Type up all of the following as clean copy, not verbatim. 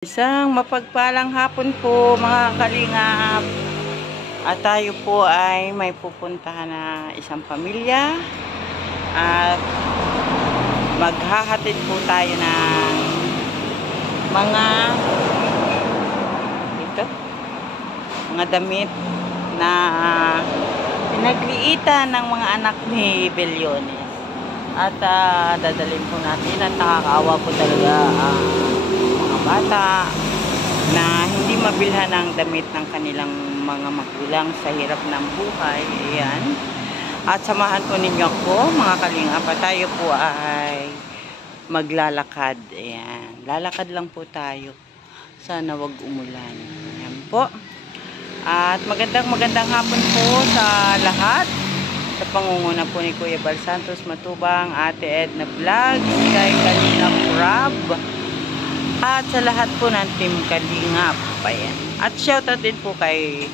Isang mapagpalang hapon po mga kalingap. At tayo po ay may pupuntahan na isang pamilya. At maghahatid po tayo ng mga damit na pinagliitan ng mga anak ni Bellones. At dadalhin po natin at nakakaawa po talaga mga bata na hindi mabilhan ng damit ng kanilang mga magulang sa hirap ng buhay. Ayan. At samahan po ninyo ako mga kalingap. Tayo po ay maglalakad. Ayan. Lalakad lang po tayo. Sana wag umulan. Ayan po. At magandang hapon po sa lahat. Sa pangunguna po ni Kuya Bal Santos Matubang, Ate Edna Vlog, kay Kalingap Rab, at sa lahat po ng Team Kalingap. Ayan. At shoutout din po kay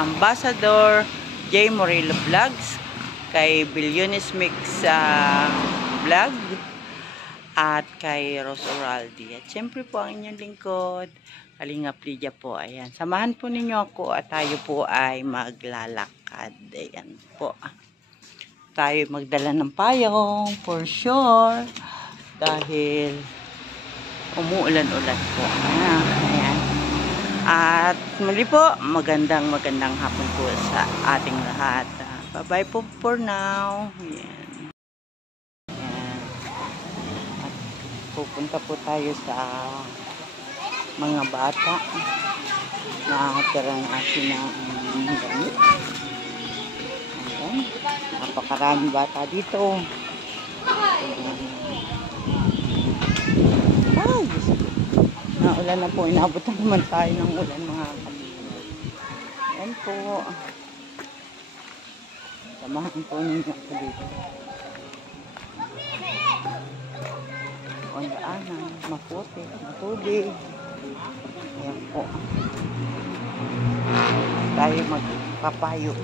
Ambassador J. Morillo Vlogs, kay Bellones Mix Vlog, at kay Rose Oraldi. At syempre po ang inyong lingkod, Kalingap Lydia po. Ayan. Samahan po ninyo ako at tayo po ay maglalakad. Ayan po. Tayo magdala ng payong for sure. Dahil umuulan-ulan po. Ayan. At muli po, magandang hapon po sa ating lahat. Bye-bye po for now. Ayan. Ayan. At pupunta po tayo sa mga bata na tirang asin ng gamit. Ayan. Napakaraming bata dito. Ay, Diyos ko. Naulan na po. Inabutan naman tayo ng ulan mga kapatid. Ayan po. Samahan po ninyo ako dito. Ang daanan, maputi, matubig. Ayan po. Tayo magpapayo.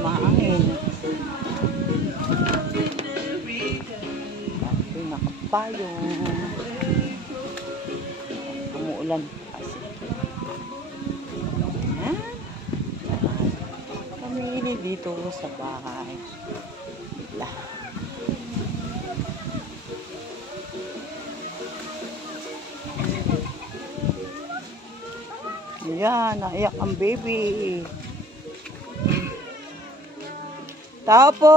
Maangin. Tayo nakapayo. Umuulan kasi. Ayan. Kami dito sa bahay. Bigla. Ayan, naiyak ang baby. Tao po.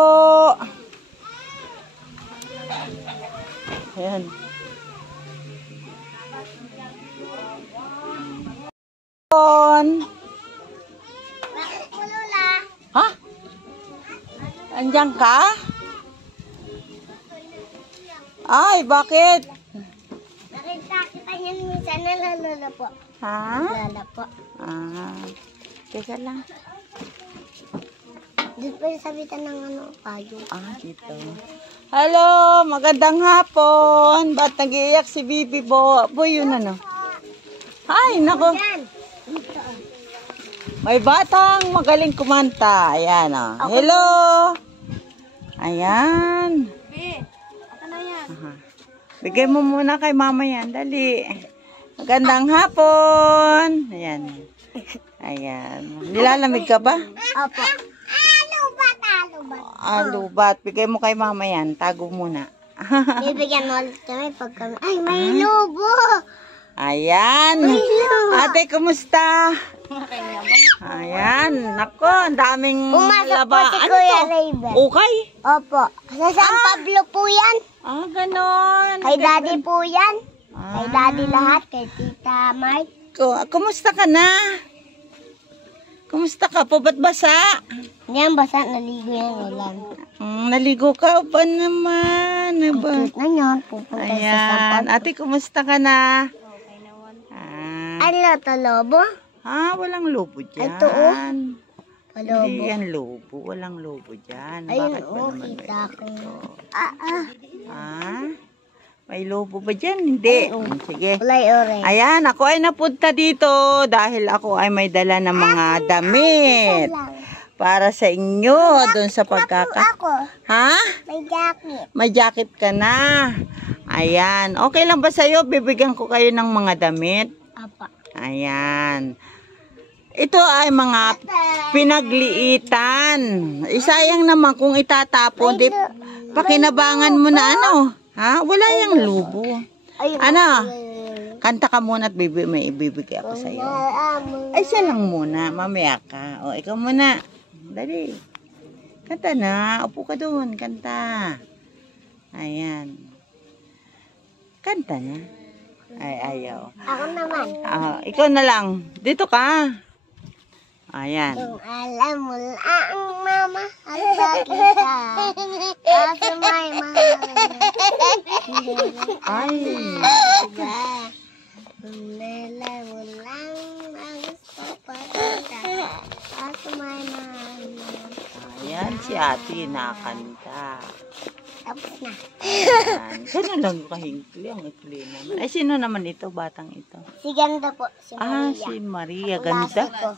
Ayan. Bakit po, Lola? Ha? Andiyan ka? Ay, bakit? Nakita kita niyan minsan na Lola po. Ha? Lola po. Teka lang. Dito po yung sabitan ng payo. Dito. Hello, magandang hapon. Ba't nag-iiyak si Bibi po? Boy, yun ano? Ay, nako. Yan. Dito. May batang magaling kumanta. Ayan, oh. Hello. Ayan. Be, ako na yan. Bigay mo muna kay mama yan. Dali. Magandang hapon. Ayan. Ayan. Nilalamig ka ba? Opo. Lubat. Bigay mo kay mama yan. Tago muna. Bibigyan mo ulit kami pag kami. Ay, may lobo. Ayan. Ate, kumusta? Ayan. Nako, ang daming Pumasok laba. po si Kuya Raven. Okay? Opo. Sa San Pablo po yan. Ganon. Kay Daddy po yan. Kay Daddy lahat. Kay Tita Mike. Kumusta ka na? Kumusta ka po? Ba't basa? Yan, basa. Naligo yan. Ulan. Naligo ka ba naman? Cute na yan. Pupunta sa San Ayan. Pablo. Ate, kumusta ka na? Ano to, lobo? Walang lobo dyan. Ito, oh. Palobo. Hindi yan lobo. Walang lobo dyan. Ayun, Bakit ba naman kita may ko. lobo? May lobo ba dyan? Hindi. Sige. Kulay orange. Ayan, ako ay napunta dito dahil ako ay may dala ng mga damit. Para sa inyo, doon sa Ako, Ha? may jacket. May jacket ka na. Ayan. Okay lang ba sa'yo? Bibigyan ko kayo ng mga damit. Apa. Ayan. Ito ay mga pinagliitan. Isayang naman kung itatapon. Di, pakinabangan mo na ano. Ha? Wala yung lubo. Ano? Kanta ka muna at may ibibigay ako sa'yo. Ay, siya lang muna. Mamaya ka. O, ikaw muna. Dali. Kanta na. Upo ka doon. Kanta. Ayan. Kanta na. Ay, ayaw. Ako naman. Ikaw na lang. Dito ka. Ayan. Kung alam mo lang, mama, at sa kita. Kaso may mahal. Ay. Kung alam mo lang, ang gusto pa kita. Kaso may mahal. Ayan, si ate nakakanta. Tapos na. Ayan. Sino lang kahingkli? Ang ikli naman. Ay, sino naman ito? Batang ito. Si ganda po, si Maria. Si Maria. Klase Ganda. ko.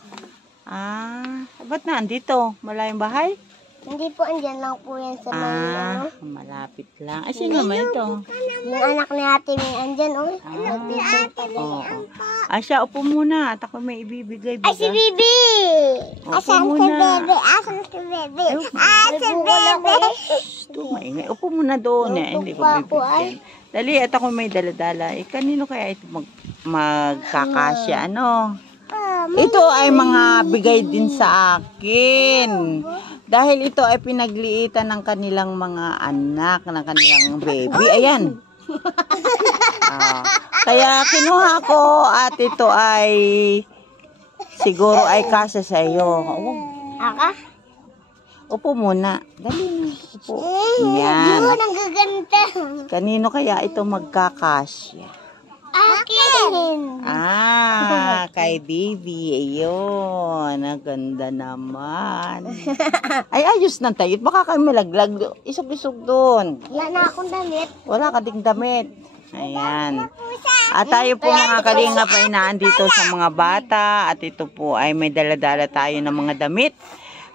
Ba't na andito? Malayong bahay? Hindi po, andyan lang po yan sa may ano. Malapit lang. Ay, sino naman ito? Yung anak ni ate may andyan, oh. Oo. Siya, upo muna. At ako may ibibigay. Ay, si Bibi! Upo Asan si muna. Bebe? Asan si Bebe? Si Bebe! Maingay. Upo muna doon. Hindi ko bibigyan. Dali, at ako may daladala. Kanino kaya ito magkakasya? Ano? Ito ay mga bigay din sa akin. Dahil ito ay pinagliitan ng kanilang mga anak, ng kanilang baby. Ayan. Kaya kinuha ko at ito ay siguro ay kasya sa iyo. Aka? Upo muna. Dali na. Upo. Yan. Yun, ang gaganda. Kanino kaya ito magkakasya? Akin! Kay Bibi. Ayun. Ang ganda naman. Ay, ayos na tayo. Baka kayo malaglag. Isog-isog doon. Wala na akong damit. Wala ka ding damit. Ayan. At tayo po mga kalinga pa inaandito sa mga bata. At ito po ay may daladala tayo ng mga damit.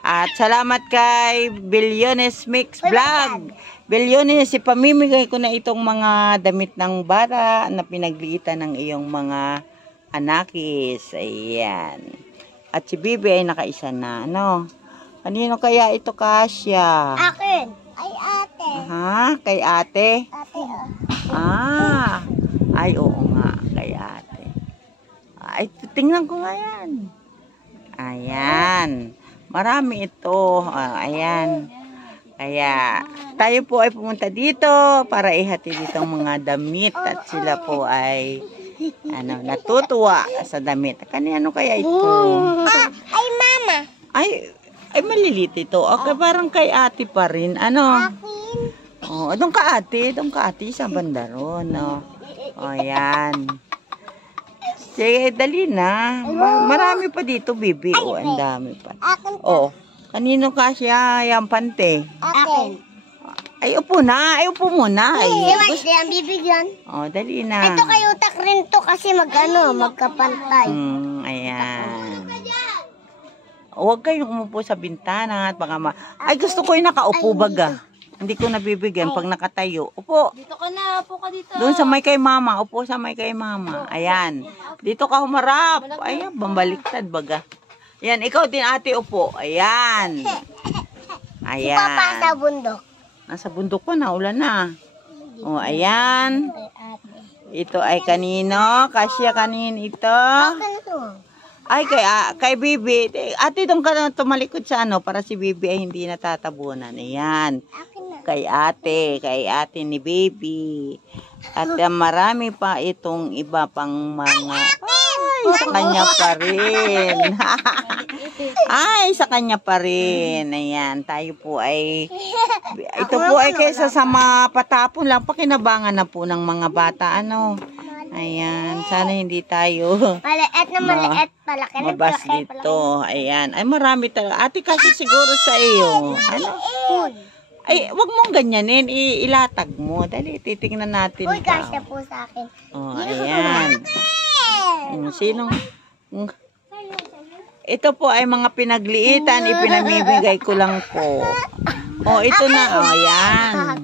At salamat kay Bilyones Mix Vlog. Bilyones, ipamimigay ko na itong mga damit ng bata na pinagliitan ng iyong mga anakis. Ayan. At si Bibi ay nakaisa na. Ano? Kanino kaya ito kasya? Akin! Ay, ate. Kay ate? Ate, oh. Ay, oo nga. Kay ate. Ay, tingnan ko nga yan. Ayan. Marami ito. Ayan. Kaya, tayo po ay pumunta dito para ihati dito ang mga damit at sila po ay natutuwa sa damit. Kanino kaya ito? Ay, mama. Ay malilit ito. Okay, parang kay ate pa rin. Ano? Akin. Doon ka ate. Sa banda ron. Ayan. Sige, dali na. Marami pa dito, Bibi. Ang dami pa. Akin. Kanino kasya yung pante? Akin. Ay, upo na. Ay, upo muna. Hindi ang bibigyan. Dali na. Ito kay utak rin to kasi magkapantay. Ayan. Huwag kayong umupo sa bintana at baka ay, gusto ko yung nakaupo baga. Hindi ko nabibigyan pag nakatayo. Upo. Dito ka na, upo ka dito. Doon sa may kay mama. Upo sa may kay mama. Ayan. Dito ka humarap. Ayan, bambaliktad baga. Ayan, ikaw din ate upo. Ayan. Si Papa sa bundok. Nasa bundok ko na, ulan na. Ayan. Ito ay kanino? Kasya kanin ito? Akin ito. Ay, kay Bibi. Ate, doon ka na tumalikod sa para si Bibi ay hindi natatabunan. Ayan. Akin na. Kay ate ni Bibi. At marami pa itong iba pang mga... Ay, sa kanya pa rin. Ay, sa kanya pa rin. Ayan, tayo po ay... Ito po ay kaysa sa mapatapon lang. Pakinabangan na po ng mga bata. Ayan, sana hindi tayo... Maliit na maliit. Palaki na mabas palaki. dito. Ayan. Ay, marami talaga. Ate, kasi siguro sa iyo. Ay, wag mong ganyanin. Ilatag mo. Dali, titingnan natin. Uy, kasya po sa akin. Ayan. Sinong... ito po ay mga pinagliitan. Ipinamibigay ko lang po. Oh, ito na. Oh, yan.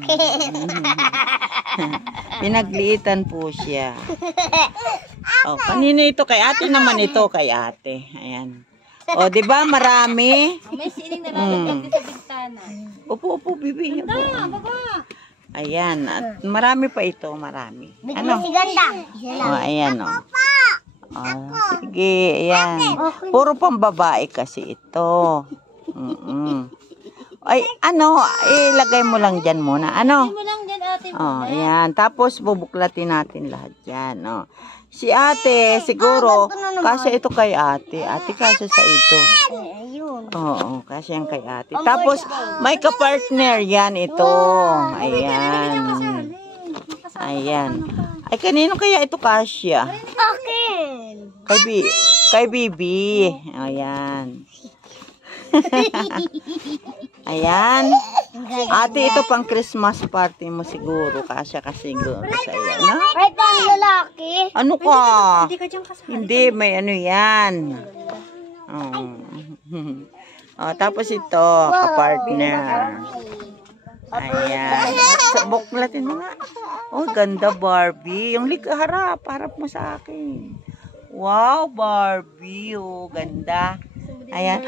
Pinagliitan po siya. Oh, kanina ito kay ate naman ito kay ate. Ayan. Oh, 'di ba marami? May siling na natin sa bintana. Upo, bibi. Upo. Ayan, at marami pa ito, marami. Ano? Si ganda. Oh, ayan oh. Oh, sige, ayan. Puro pang babae kasi ito. Ay, ano, ilagay mo lang dyan muna. Ano? Mo lang dyan ate mo. Oh, ayan. Tapos bubuklatin natin lahat yan. Oh. Si ate, siguro, kasi ito kay ate. Ate kasi sa ito. Ayun. Oo, kasi yan kay ate. Tapos, may kapartner yan ito. Ayan. Ayan. Ay, kanino kaya ito kasya? Akin. Kay Bibi. Ayan. Ayan. Ate, ito pang Christmas party mo siguro. Kasya ka siguro sa iyo, no? Ay, pang lalaki. Ano ka? Hindi ka dyan kasama. Hindi, may ano yan. Oh. Oh, tapos ito, kapartner. Ayan. Buklatin mo nga. Oh, ganda Barbie. Yung harap mo sa akin. Wow, Barbie. Oh, ganda. Ayan.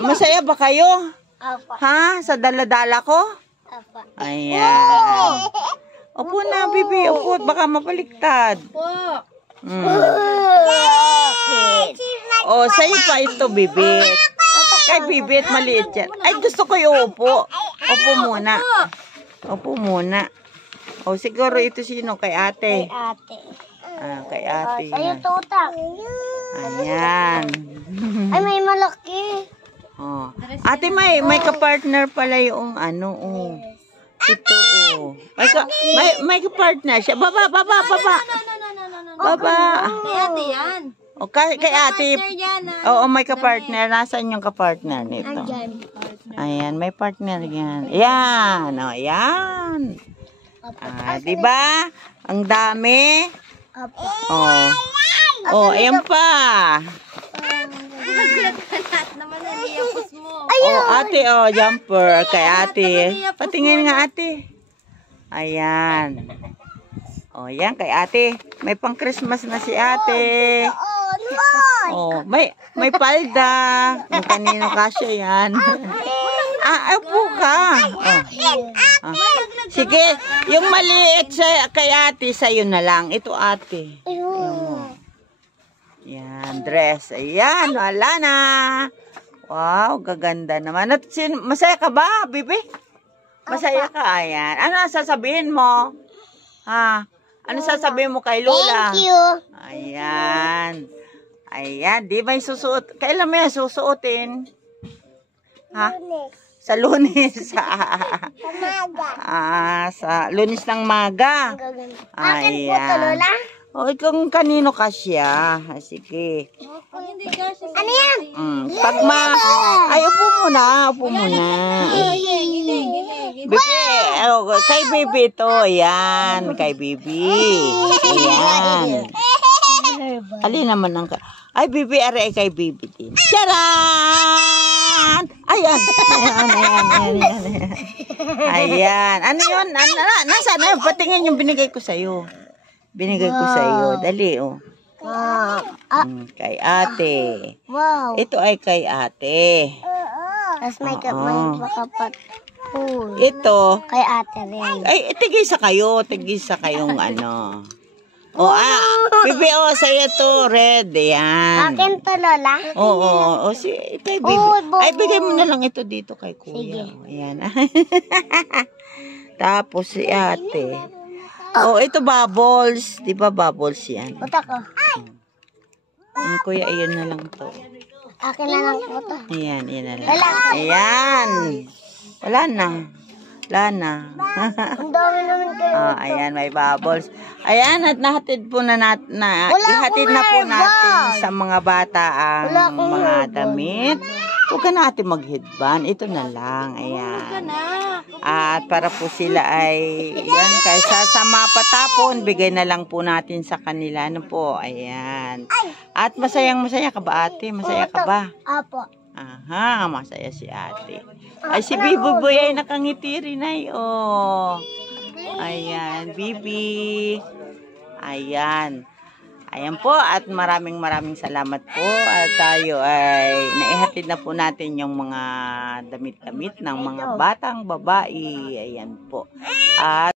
Masaya ba kayo? Apa. Ha? Sa dala-dala ko? Apa. Ayan. Opo na, Bibi. Opo, baka mapaliktad. Po. Oh, sa'yo pa ito, Bibit. Kay Bibit, maliit yan. Ay, gusto ko yung upo. Opo muna. Opo muna. Oh, siguro ito sino? Kay ate. Ate. Ah, kay ate. Sa'yo, Yan. tutak. Ayan. Ay, may malaki. Oh. Ate, may kapartner pala yung ano, oh. Ito, oh. May kapartner siya. Baba. No. Baba. Kay ate yan. O, kay ate. Partner yan Oo, may kapartner. Nasaan yung kapartner nito? Andyan. Ayan, may partner yan. Ayan, o, ayan. Ah, diba? Ang dami. Apa. Oh. Oh, ayan pa. Lahat naman na niyapos mo. Oh, ate, oh, jumper. Kay ate. Patingin nga, ate. Ayan. Oh, yan, kay ate. May pang Christmas na si ate. Oh, no. Oh, may palda. Kung kanino kasya yan. Upo ka. Oh. Ah. Sige, yung maliit kay ate, sa'yo na lang. Ito ate. Ayun. Yan, dress. Ayan, wala na. Wow, gaganda naman. At masaya ka ba, Bibi? Masaya ka, ayan. Ano sasabihin mo? Ha? Ano sasabihin mo kay Lola? Thank you. Ayan. Ayan, di ba yung susuot? Kailan mo yan susuotin? Ha? Sa Lunes. Sa Lunes ng maga. Akin po to, Lola. O, ikaw kanino ka siya? Sige. Hindi ka siya. Ano yan? Pag ay, upo muna. Bibi, kay Bibi ito. Ayan, kay Bibi. Ayan. Alin naman ang ay, Bibi, aray kay Bibi din. Charan! Ayan. Ayan. Ano yun? Nasaan na yun? Patingin yung binigay ko sa'yo. Dali, oh. Kay ate. Wow. Ito ay kay ate. Tapos may kapat. Ito. Kay ate rin. Ay, tigisa kayong ano. Bibi, sa'yo to, red. Yan. Akin to, Lola. Oo, kay Bibi. Ay, bigay mo na lang ito dito kay kuya. Sige. Ayan. Tapos si ate. Oh, ito bubbles. Di ba bubbles yan? Utak ko. Kuya, iyan na lang to. Akin na lang po to. Ayan na lang. Wala. Ayan. Wala na. Ang dami naman kayo. Ayan, may bubbles. Ayan, at nahatid po na ihatid na po natin sa mga bata ang mga damit. Huwag ka na ate mag-headband. Ito na lang. Huwag ka Ayan. na. At para po sila ay, yan, kaysa sa mapatapon, bigay na lang po natin sa kanila. Ano po, ayan. At masayang masaya ka ba ate? Masaya ka ba? Apo. Aha, masaya si ate. Ay, si Bibi ay nakangiti rin ay, oh. Ayan, Bibi. Ayan. Ayan po, at maraming salamat po. At tayo ay naihatid na po natin yung mga damit-damit ng mga batang babae. Ayan po. At